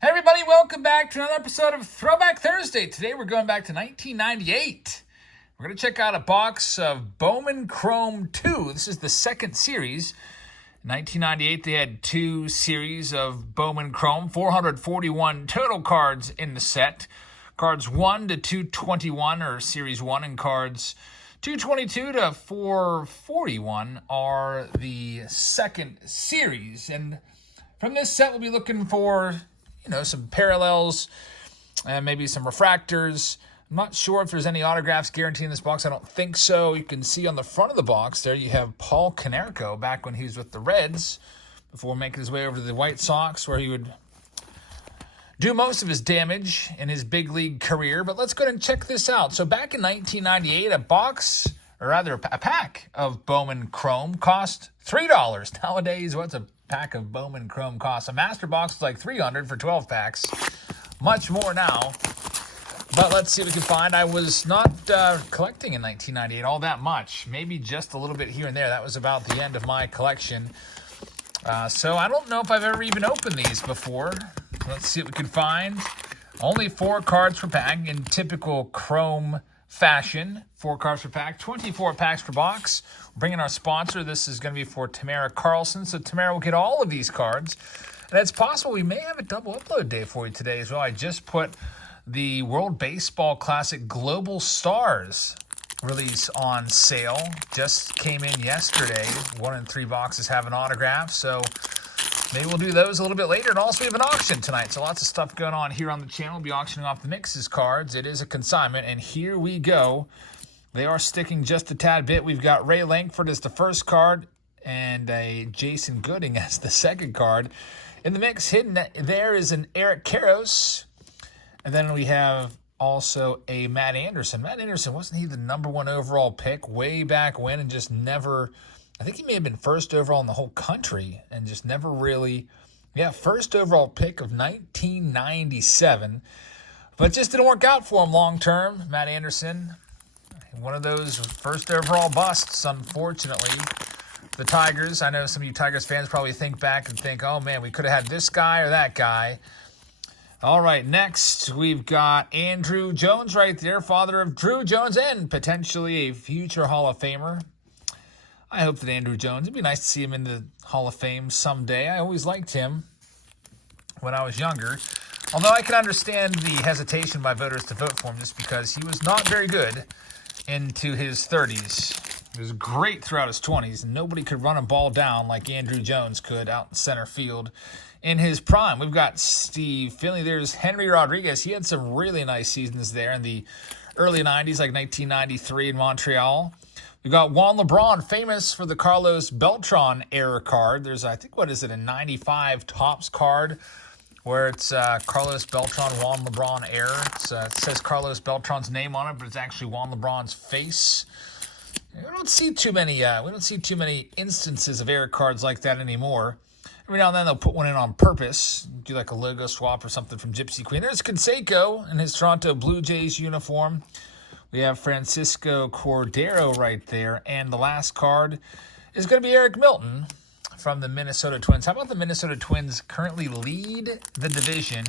Hey everybody, welcome back to another episode of Throwback Thursday. Today we're going back to 1998. We're going to check out a box of Bowman Chrome 2. This is the second series. In 1998, they had two series of Bowman Chrome, 441 total cards in the set. Cards 1 to 221 are Series 1, and cards 222 to 441 are the second series. And from this set, we'll be looking for some parallels and maybe some refractors. I'm not sure if there's any autographs guaranteed in this box. I don't think so. You can see on the front of the box there you have Paul Konerko back when he was with the Reds before making his way over to the White Sox, where he would do most of his damage in his big league career. But let's go ahead and check this out. So back in 1998, a pack of Bowman Chrome cost $3. Nowadays, what's a pack of Bowman Chrome cost? A master box is like $300 for 12 packs. Much more now. But let's see what we can find. I was not collecting in 1998 all that much. Maybe just a little bit here and there. That was about the end of my collection. So I don't know if I've ever even opened these before. Let's see what we can find. Only 4 cards per pack in typical Chrome fashion. 4 cards per pack, 24 packs per box. We're bringing our sponsor. This is going to be for Tamara Carlson. So Tamara will get all of these cards. And it's possible we may have a double upload day for you today as well. I just put the World Baseball Classic Global Stars release on sale. Just came in yesterday. 1 in 3 boxes have an autograph. So maybe we'll do those a little bit later. And also we have an auction tonight. So lots of stuff going on here on the channel. We'll be auctioning off the Mixes cards. It is a consignment. And here we go. They are sticking just a tad bit. We've got Ray Lankford as the first card and a Jason Gooding as the second card. In the mix, hidden there is an Eric Karros. And then we have also a Matt Anderson. Matt Anderson, wasn't he the #1 overall pick way back when and just never... I think he may have been first overall in the whole country and just never really... Yeah, first overall pick of 1997. But just didn't work out for him long term. Matt Anderson, one of those first overall busts, unfortunately. The Tigers, I know some of you Tigers fans probably think back and think, oh man, we could have had this guy or that guy. All right, next we've got Andrew Jones right there, father of Drew Jones and potentially a future Hall of Famer. I hope that Andrew Jones, it'd be nice to see him in the Hall of Fame someday. I always liked him when I was younger. Although I can understand the hesitation by voters to vote for him just because he was not very good into his 30s. He was great throughout his 20s, and nobody could run a ball down like Andrew Jones could out in center field in his prime. We've got Steve Finley. There's Henry Rodriguez. He had some really nice seasons there in the early 90s, like 1993 in Montreal. We've got Juan LeBron, famous for the Carlos Beltran era card. There's, I think, a 95 Topps card where it's Carlos Beltran, Juan LeBron era. It says Carlos Beltran's name on it, but it's actually Juan LeBron's face. We don't see too many instances of error cards like that anymore. Every now and then they'll put one in on purpose, do like a logo swap or something from Gypsy Queen. There's Canseco in his Toronto Blue Jays uniform. We have Francisco Cordero right there. And the last card is going to be Eric Milton from the Minnesota Twins. How about the Minnesota Twins currently lead the division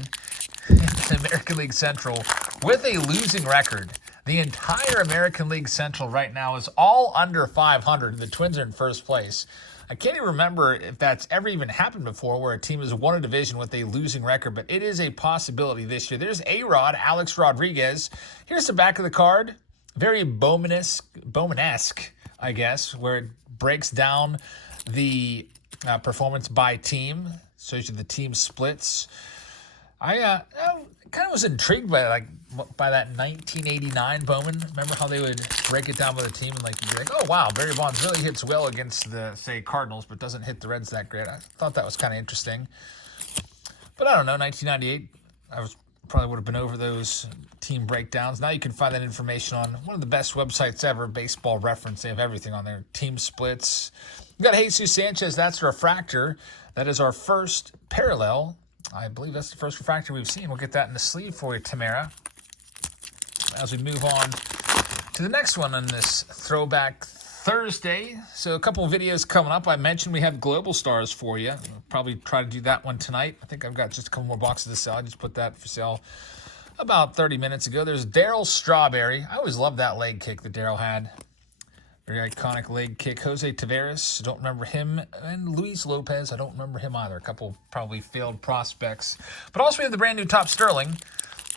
in the American League Central with a losing record? The entire American League Central right now is all under 500. The Twins are in first place. I can't even remember if that's ever even happened before where a team has won a division with a losing record, but it is a possibility this year. There's A-Rod, Alex Rodriguez. Here's the back of the card. Very Bowman-esque, I guess, where it breaks down the performance by team, shows you the team splits. I kind of was intrigued by that 1989 Bowman. Remember how they would break it down by the team and you'd be like, oh wow, Barry Bonds really hits well against the, say, Cardinals, but doesn't hit the Reds that great. I thought that was kind of interesting. But I don't know, 1998, probably would have been over those team breakdowns. Now you can find that information on one of the best websites ever, Baseball Reference. They have everything on there. Team splits. We got Jesus Sanchez. That's a refractor. That is our first parallel. I believe that's the first refractor we've seen. We'll get that in the sleeve for you, Tamara. As we move on to the next one on this Throwback Thursday, so a couple of videos coming up. I mentioned we have Global Stars for you. I'll probably try to do that one tonight. I think I've got just a couple more boxes to sell. I just put that for sale about 30 minutes ago. There's Daryl Strawberry. I always loved that leg kick that Daryl had. Very iconic leg kick. Jose Taveras, don't remember him. And Luis Lopez, I don't remember him either. A couple probably failed prospects. But also we have the brand new Top Sterling,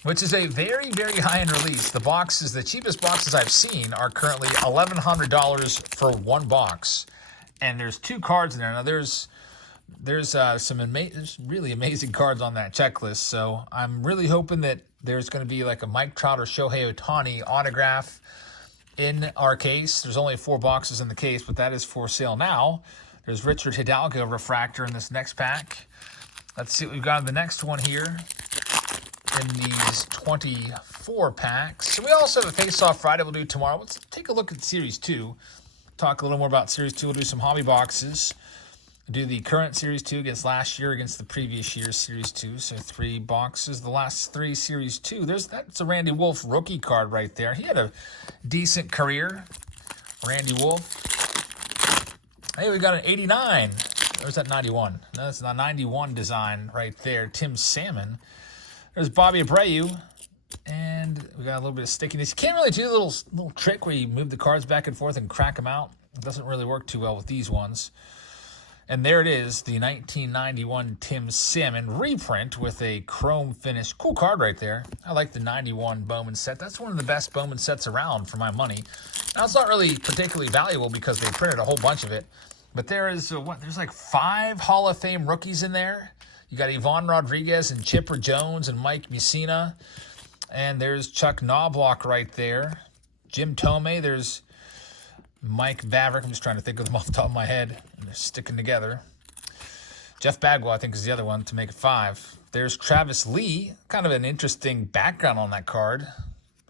which is a very, very high-end release. The boxes, the cheapest boxes I've seen are currently $1,100 for one box. And there's 2 cards in there. Now, there's really amazing cards on that checklist. So I'm really hoping that there's going to be like a Mike Trout or Shohei Ohtani autograph in our case. There's only 4 boxes in the case, but that is for sale now. There's Richard Hidalgo refractor in this next pack. Let's see what we've got in the next one here in these 24 packs. So we also have a Face-Off Friday we'll do tomorrow. Let's take a look at Series 2. Talk a little more about Series 2. We'll do some hobby boxes. Do the current Series 2 against last year against the previous year's Series 2. So 3 boxes. The last 3 Series 2. That's a Randy Wolf rookie card right there. He had a decent career. Randy Wolf. Hey, we got an 89. Or is that 91? No, that's a 91 design right there. Tim Salmon. There's Bobby Abreu. And we got a little bit of stickiness. You can't really do a little trick where you move the cards back and forth and crack them out. It doesn't really work too well with these ones. And there it is, the 1991 Tim Salmon reprint with a chrome finish. Cool card right there. I like the 91 Bowman set. That's one of the best Bowman sets around for my money. Now, it's not really particularly valuable because they printed a whole bunch of it. But there is, there's like 5 Hall of Fame rookies in there. You got Ivan Rodriguez and Chipper Jones and Mike Mussina. And there's Chuck Knobloch right there. Jim Tomei. There's Mike Vavrick. I'm just trying to think of them off the top of my head. And they're sticking together. Jeff Bagwell, I think, is the other one to make it 5. There's Travis Lee. Kind of an interesting background on that card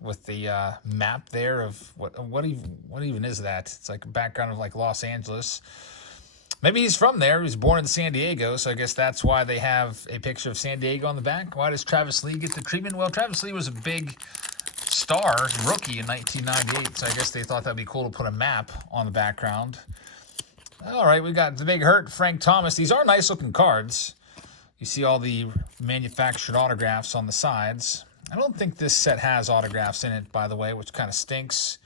with the map there of what even is that? It's like a background of like Los Angeles. Maybe he's from there. He was born in San Diego, so I guess that's why they have a picture of San Diego on the back. Why does Travis Lee get the treatment? Well, Travis Lee was a big star rookie in 1998, so I guess they thought that'd be cool to put a map on the background. All right, we got the Big Hurt, Frank Thomas. These are nice-looking cards. You see all the manufactured autographs on the sides. I don't think this set has autographs in it, by the way, which kind of stinks.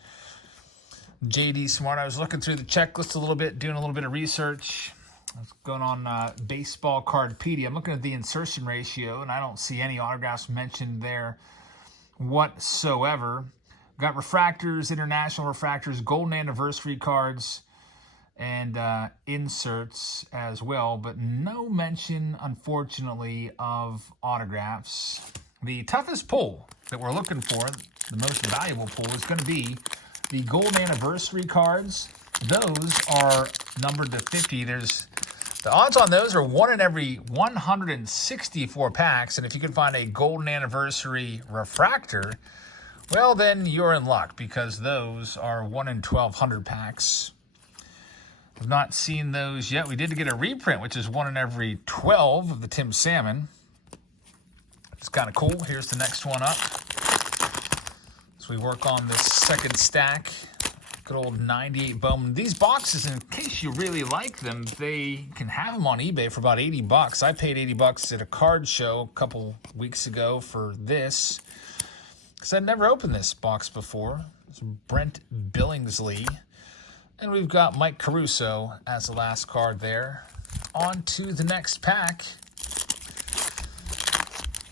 JD Smart. I was looking through the checklist a little bit, doing a little bit of research. I was going on Baseball Cardpedia. I'm looking at the insertion ratio, and I don't see any autographs mentioned there whatsoever. Got refractors, international refractors, golden anniversary cards, and inserts as well, but no mention, unfortunately, of autographs. The toughest pull that we're looking for, the most valuable pull, is going to be the golden anniversary cards. Those are numbered to 50. The odds on those are 1 in every 164 packs, and if you can find a golden anniversary refractor, well, then you're in luck because those are 1 in 1,200 packs. I've not seen those yet. We did get a reprint, which is 1 in every 12 of the Tim Salmon. It's kind of cool. Here's the next one up. As we work on this second stack, good old 98 Bowman. These boxes, in case you really like them, they can have them on eBay for about $80. I paid $80 at a card show a couple weeks ago for this because I'd never opened this box before. It's Brent Billingsley. And we've got Mike Caruso as the last card there. On to the next pack.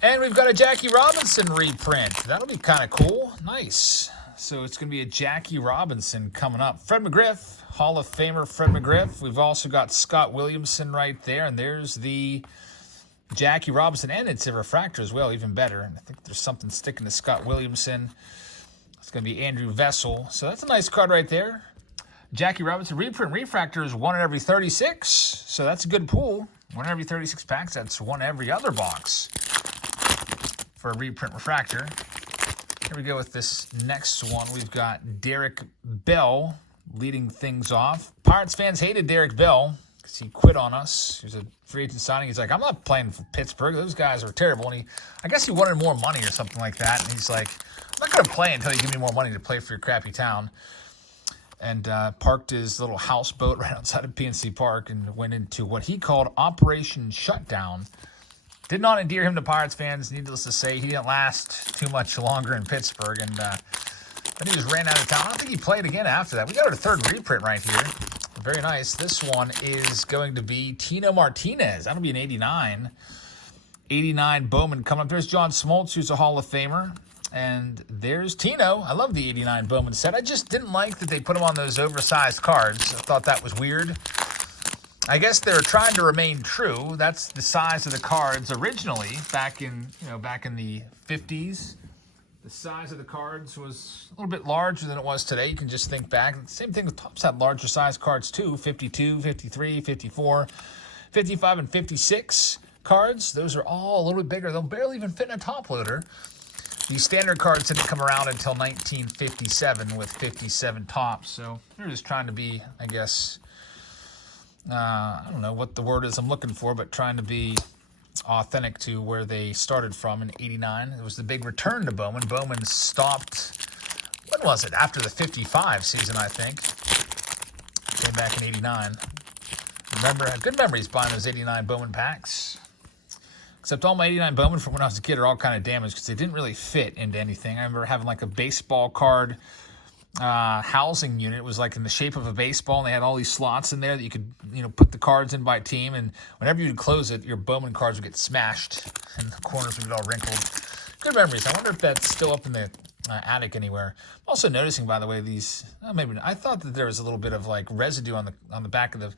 And we've got a Jackie Robinson reprint. That'll be kind of cool. Nice. So it's going to be a Jackie Robinson coming up. Fred McGriff, Hall of Famer Fred McGriff. We've also got Scott Williamson right there. And there's the Jackie Robinson. And it's a refractor as well, even better. And I think there's something sticking to Scott Williamson. It's going to be Andrew Vessel. So that's a nice card right there. Jackie Robinson reprint refractor is 1 in every 36. So that's a good pool. 1 in every 36 packs. That's 1 every other box for a reprint refractor. Here we go with this next one. We've got Derek Bell leading things off. Pirates fans hated Derek Bell because he quit on us. He was a free agent signing. He's like, I'm not playing for Pittsburgh. Those guys are terrible. And I guess he wanted more money or something like that. And he's like, I'm not going to play until you give me more money to play for your crappy town. and parked his little houseboat right outside of PNC Park and went into what he called Operation Shutdown. Did not endear him to Pirates fans. Needless to say, he didn't last too much longer in Pittsburgh, and then he just ran out of town. I don't think he played again after that. We got our third reprint right here. Very nice. This one is going to be Tino Martinez. That'll be an 89. 89 Bowman coming up. There's John Smoltz, who's a Hall of Famer. And there's Tino. I love the 89 Bowman set. I just didn't like that they put him on those oversized cards. I thought that was weird. I guess they're trying to remain true. That's the size of the cards originally back in the 50s. The size of the cards was a little bit larger than it was today. You can just think back. Same thing with Topps had larger size cards too. 52, 53, 54, 55, and 56 cards. Those are all a little bit bigger. They'll barely even fit in a top loader. These standard cards didn't come around until 1957 with 57 tops. So they're just trying to be, I guess, I don't know what the word is I'm looking for, but trying to be authentic to where they started from in 89. It was the big return to Bowman. Bowman stopped, when was it? After the 55 season, I think. Came back in 89. Remember, I had good memories buying those 89 Bowman packs. Except all my 89 Bowman from when I was a kid are all kind of damaged because they didn't really fit into anything. I remember having like a baseball card housing unit. It was like in the shape of a baseball, and they had all these slots in there that you could, put the cards in by team. And whenever you'd close it, your Bowman cards would get smashed, and the corners would get all wrinkled. Good memories. I wonder if that's still up in the attic anywhere. I'm also noticing, by the way, these. Maybe I thought that there was a little bit of like residue on the back of the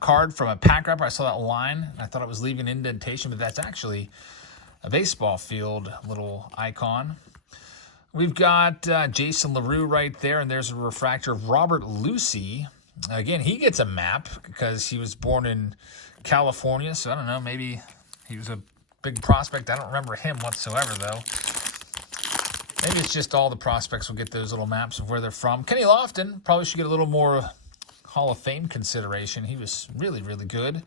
card from a pack wrapper. I saw that line. I thought it was leaving an indentation, but that's actually a baseball field little icon. We've got Jason LaRue right there, and there's a refractor of Robert Lucy. Again, he gets a map because he was born in California, so I don't know, maybe he was a big prospect. I don't remember him whatsoever, though. Maybe it's just all the prospects will get those little maps of where they're from. Kenny Lofton probably should get a little more Hall of Fame consideration. He was really, really good.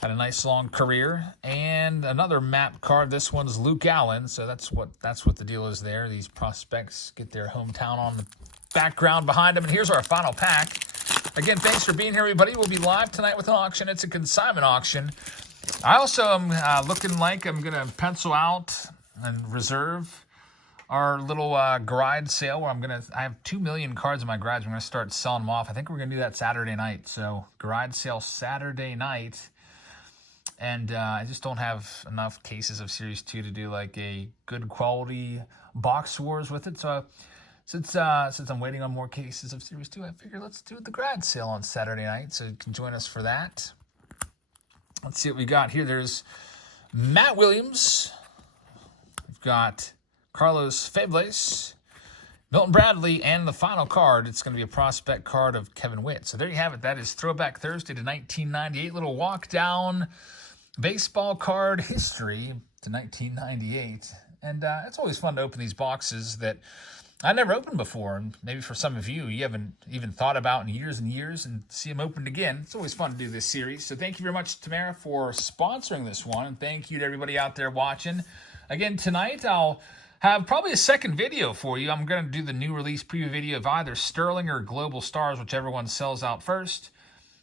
Had a nice long career. And another map card. This one's Luke Allen. So that's what the deal is there. These prospects get their hometown on the background behind them. And here's our final pack. Again, thanks for being here, everybody. We'll be live tonight with an auction. It's a consignment auction. I also am looking like I'm going to pencil out and reserve our little garage sale where I have 2 million cards in my garage. I'm going to start selling them off. I think we're going to do that Saturday night. So garage sale Saturday night. And I just don't have enough cases of Series 2 to do like a good quality box wars with it. So since I'm waiting on more cases of Series 2, I figured let's do the garage sale on Saturday night. So you can join us for that. Let's see what we got here. There's Matt Williams. We've got Carlos Febles, Milton Bradley, and the final card, it's going to be a prospect card of Kevin Witt. So there you have it. That is Throwback Thursday to 1998. Little walk down baseball card history to 1998. And it's always fun to open these boxes that I never opened before. And maybe for some of you, you haven't even thought about in years and years, and see them opened again. It's always fun to do this series. So thank you very much, Tamara, for sponsoring this one. And thank you to everybody out there watching. Again, tonight I'll have probably a second video for you. I'm going to do the new release preview video of either Sterling or Global Stars, whichever one sells out first.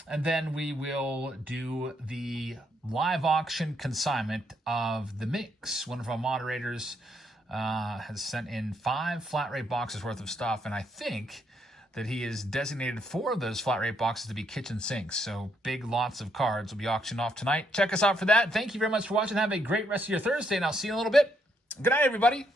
And then we will do the live auction consignment of the mix. One of our moderators has sent in 5 flat rate boxes worth of stuff, and I think that he has designated 4 of those flat rate boxes to be kitchen sinks. So big lots of cards will be auctioned off tonight. Check us out for that. Thank you very much for watching. Have a great rest of your Thursday, and I'll see you in a little bit. Good night, everybody.